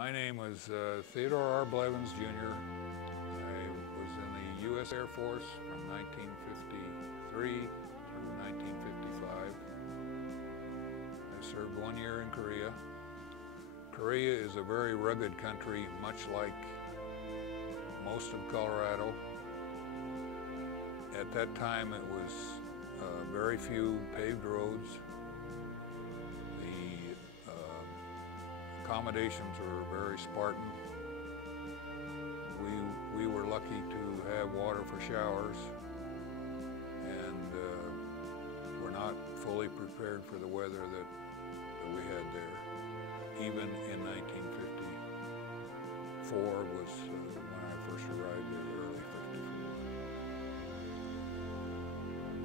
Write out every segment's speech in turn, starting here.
My name was Theodore R. Blivens, Jr. I was in the U.S. Air Force from 1953 through 1955. I served 1 year in Korea. Korea is a very rugged country, much like most of Colorado. At that time, it was very few paved roads. The accommodations were very Spartan. We were lucky to have water for showers, and we're not fully prepared for the weather that we had there. Even in 1954 was when I first arrived there, early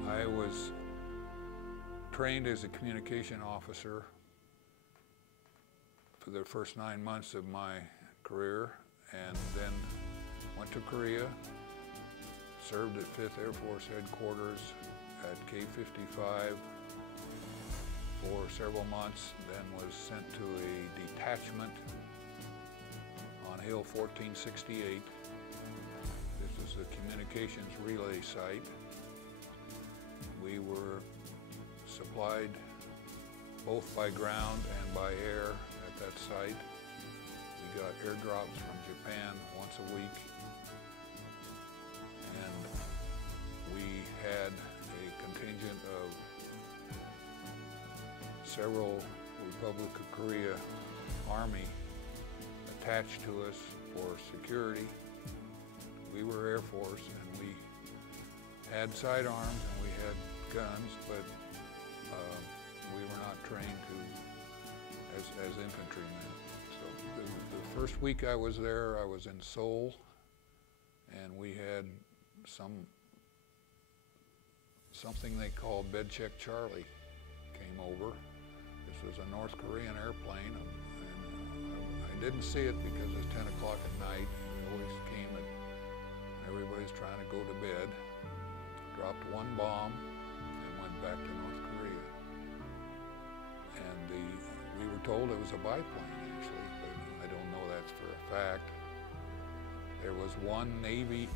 '54. I was trained as a communication officer for the first 9 months of my career, and then went to Korea, served at 5th Air Force Headquarters at K-55 for several months, then was sent to a detachment on Hill 1468. This was a communications relay site. We were supplied both by ground and by air at that site. We got airdrops from Japan once a week, and we had a contingent of several Republic of Korea Army attached to us for security. We were Air Force, and we had sidearms and we had guns, but we were not trained as infantrymen. So the first week I was there, I was in Seoul, and we had something they called Bed Check Charlie came over. This was a North Korean airplane, and I didn't see it because it was 10 o'clock at night. It always came when everybody's trying to go to bed. Dropped one bomb and went back to North Korea. And we were told it was a biplane, actually, but I don't know that's for a fact. There was one Navy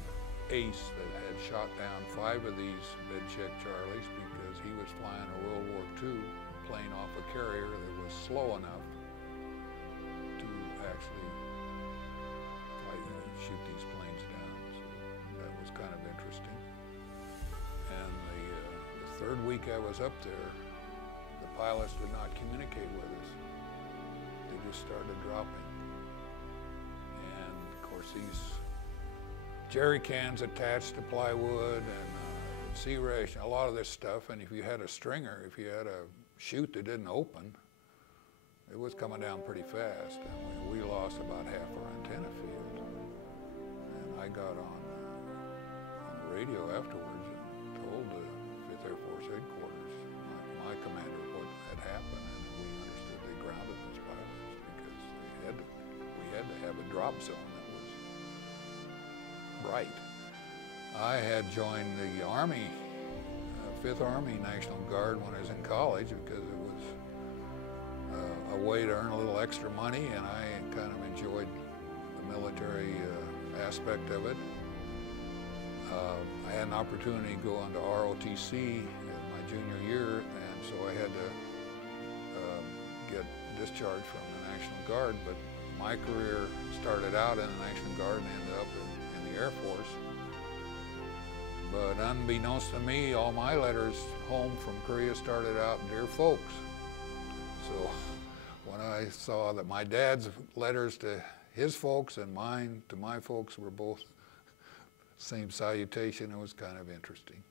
ace that had shot down 5 of these Bed Check Charlies because he was flying a World War II plane off a carrier that was slow enough to actually shoot these planes down. So that was kind of interesting. And the third week I was up there, the pilots would not communicate with us. They just started dropping. And of course these jerry cans attached to plywood and sea ration, a lot of this stuff, and if you had a stringer, if you had a chute that didn't open, it was coming down pretty fast, and we lost about half our antenna field. And I got on the radio afterwards and told the 5th Air Force Headquarters, my commander, what had happened, and we understood they grounded those pilots because we had to have a drop zone that was bright. I had joined the Army, 5th Army National Guard when I was in college because it was a way to earn a little extra money, and I kind of enjoyed the military aspect of it. I had an opportunity to go on to ROTC in my junior year, and so I had to get discharged from the National Guard, but my career started out in the National Guard and ended up in the Air Force. But unbeknownst to me, all my letters home from Korea started out, "Dear folks." So when I saw that my dad's letters to his folks and mine to my folks were both same salutation, it was kind of interesting.